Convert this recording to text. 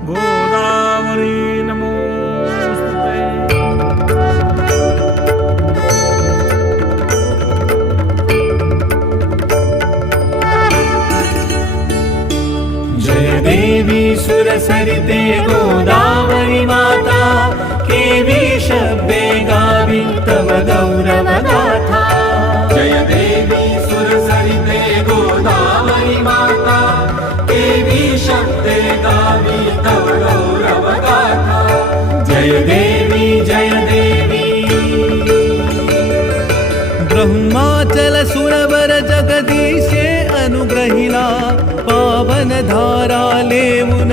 गोदावरी नमोस्तुते। जय देवी सुरसरिते गोदावरी माता, केवी शब्दे गावी तव गौरव गाथा। जय देवी सुरसरिते गोदावरी माता, केवी शब्दे गावी तव गौरव गाथा। जय देवी जय देवी। ब्रह्माचल सुरवर जगदीशे अनुग्रहिला, पावन धारा लेवुन